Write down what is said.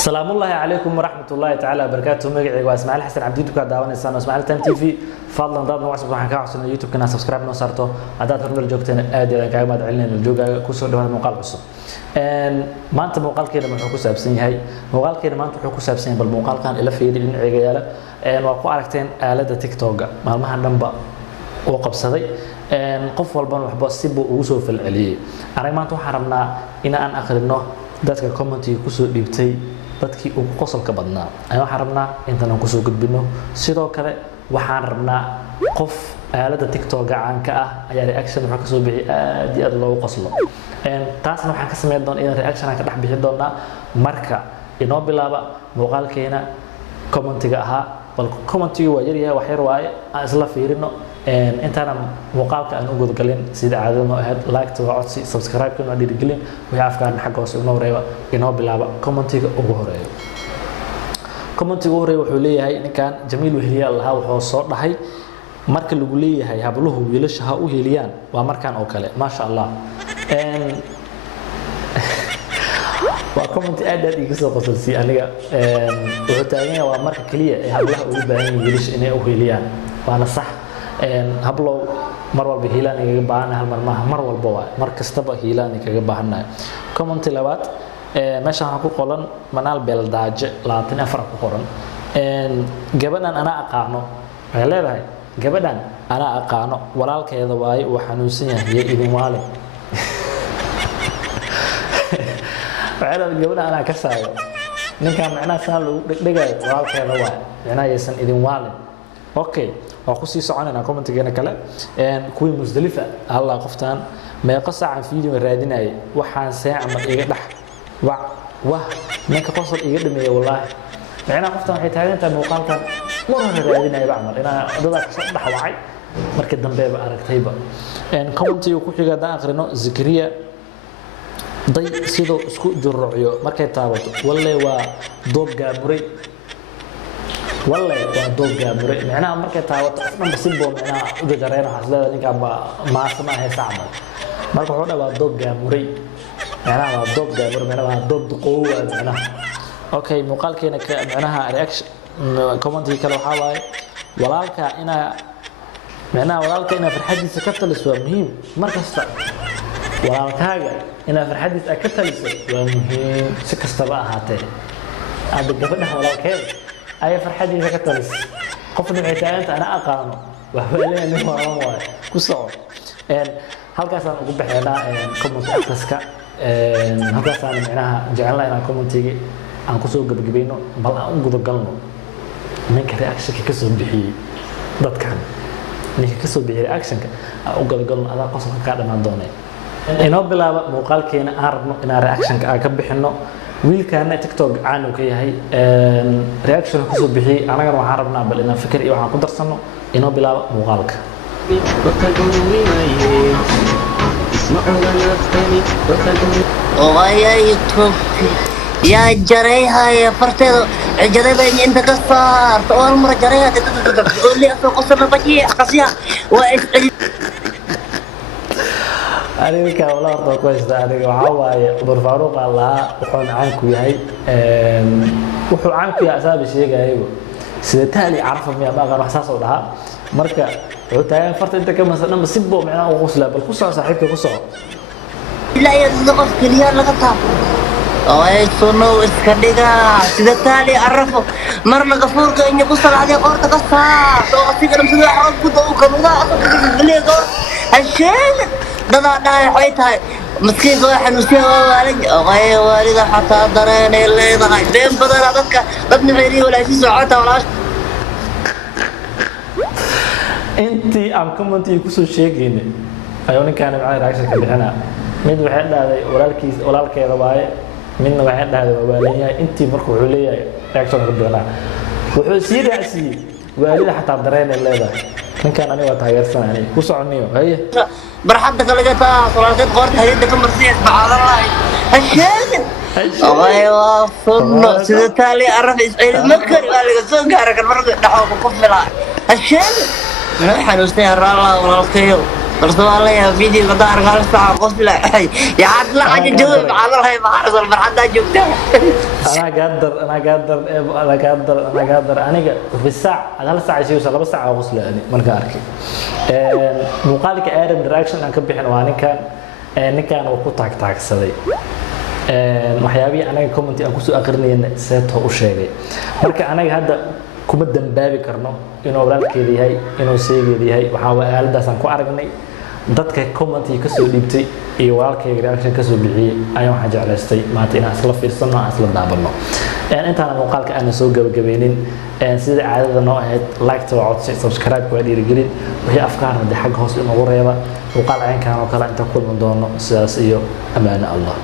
السلام الله عليكم ورحمة الله تعالى وبركاته. مقعي واسماعيل حسن عبدي دوكا داوان إنسان واسماعيل تان تي في فضلا ضاد نوعس بوحان كاعسنا يوتيوب كنا سبسكرايب نوصارتو عداد هرمل جوجتين آدي لان كاعي ماد علين الجوجا كوسو دوهان مقال عصو ما أنت مقال كينا من حكو سابسين هاي مقال كينا ما أنت حكو سابسين بالمقال كان إلا في يدي لنعيقا يالا وقو عركتين آلة تيك توغا مالمها نمبا وقبصدي qof walban waxba si buu ugu soo falceliyay arag maanta waxaan rabnaa in aan aqrino dadka comment-iga ku soo dhiibtay dadkii ugu qosolka badnaa ayaan waxaan rabnaa intaan ku soo gudbino sidoo kale waxaan rabnaa qof aalada TikTok gacanka ah ayaa reaction waxa ka soo bixi aad iyo aad loogu qoslo taasna waxaan ka sameyn doonaa in reaction aan ka dhex bixin doonaa marka inoo bilaaba muuqaalkeena comment-iga ahaa bal comment-iga waa yaryahay wax yar waaye aan isla fiirino intaana muuqaalka aan u gudgalin sida caadada ahayd like to watch subscribe kana dhiirigelin wixii afkaan xagga hoose inoo reeba inoo bilaaba comment-iga ugu horeeyo comment-iga ugu horeeyo wuxuu leeyahay ninkan Jamiil Wehliya Allah wuxuu soo dhahay marka lagu leeyahay habluhu wiilasha ha u heeliyaan waa markaan oo kale ma sha Allah waa comment aad iga soo qosolsi aniga wuxuu taagan yahay waa marka kaliya ee hablaha ugu baahan wiilasha inay u heeliyaan waana sax hablow mar walba hiilaan iga baahan hal mar maaha mar walba waa mar kastaba hiilaan iga baahanahay comment labaad meesha waxa ku qoran manaal beeldaaje 24 ku qoran gabadhan ana aqaano waxay leedahay gabadhan ana aqaano walaalkeeda waay uu xanuunsan yahay idin waale waxay gabadhan ana ka saayo ninka macna saan lagu dhigay walaalkeeda waay macna aysan idin waale okay waxu sii soconayna comment-geena kale kuwii Musdalifa Allah qoftaan meeqa saacan video raadinay waxaan saaca iga dhax wah ninka qosol iga dhameeyay wallahi macna qoftaan waxay taagantaa muuqaalkan mar hore raadinay bacmal ina dad ka soo dhaxwacay markii dambe ba aragtayba comment-iga ku xiga daan aqrino Zakariya day sidoo isku jurruciyo markay taabato wallahi waa doob gaamuray والله دوق جابري معناها مركز تاوت أصلاً بسيبه معناها إذا جرينا حصلنا إنك ما اسمه هي صعبة مركز هذا دوق جابري معناها دوق جابري معناها دوق قوة معناها أوكي مقال كنا معناها رياكشن كومنتي كلو حواي ولالك إنا معناها ولالك إنا في الحديث سكت لسوا مهم مركز ولالك هذا إنا في الحديث أكت لسوا مهم سكست بقى هاته هذا قبلنا ولالك أي فرحتي إذا كتلس قفني بعتانت أنا أقام وحولي إنه مرام واي كسر هل كان أقول بحيانا كومنت أسكا هل كان معناها جعلنا إن كومنتي عن كسر قبل جبينه بل أنقذ قلنا من كرياكشن كسر بحي ضد كان من كسر بحي رياكشن أنقذ قلنا هذا قصة كذا ما دوني إنه بلا مقال كنا أعرف إن رياكشن كبح إنه wiilkaana TikTok caan uu ka yahay reaction ku soo bixi anaga waxaan rabnaa bal inaan fikir iyo waxaan ku darsano inoo bilaabo muuqaalka يا جريها يا فرتيض جريبة انت قصار طول مرة جريها تقول لي اصلا قصرنا بجي قصيها أنا كا ولا أرض كويس ده أنا وعواي عمر فاروق الله وحون عنكو يهاي وحون عنكو يا أسابي شيء جايبه سيدتالي عرفه مياه باقي راح ساسو لها مركا وتاين فرت أنت كم مثلا مسبه معنا وغسله بالقصة صاحبك قصة لا يصدق كليا لقطها أوه سونو إسكنديكا سيدتالي عرفه مرنا غفور كأني قصة هذه قارة قصة تو أصير كلام سيدا حرام كده وكذا أصلا كليا قار الشيء ده حيتها مسكين واحد مسكين والد غير والد حتى درين اللي ضاع بين بدر هذاك ابن عيري ولا شيء ساعتها ولا أنتي أم كومنتي كوسو شيء أيون كان معي رأيك كذا من واحد هذا ولا الكيد باي من واحد هذا وبالية أنتي مركو عليا رأيك كذا وحسير عسي والد حتى درين اللي ضاع من كان أنا وتغير ثاني كوسو عنيو هي برحدك اللي جتها صلاتك قرت هريدك مرسيس بعد الله الشيء أيوة صنع سيدتالي أعرف إسرائيل مكر قال سوق هرك المرة دعوة بكفلا الشيء حنوستي الله ولا الخير برسول يا فيديو قدار قال ساعة قصلة يا عاد لا عاد جوي على الله ما عرف البرحة جبته أنا قادر في الساعة هل الساعة شيء وصل بس ساعة وصل يعني من كاركي مقالك آدم رياكشن أنا كبي حنواني كان وقت تاك سدي waxyaabii anaga comment aan ku soo aqrinayna seeto u sheegay marka anaga hadda kuma dambaabi karno inuu walaalkeed yahay inuu seegeed yahay waxa waa aaladaas aan ku aragnay dadka comment ka soo dhibtay iyo walaalkeed reaction ka soo bixiyay ayaan waxa jeclaystay maanta inaan isla fiirsano aan isla daabano intaan muuqaalka aan soo gabagabeynin sida caadada noo ahayd like to watch subscribe waa dhiirigelin wixii afkaarna xag hoos inuu reeba muuqaal caynkan oo kale inta kulman doono sidaas iyo amaana Allah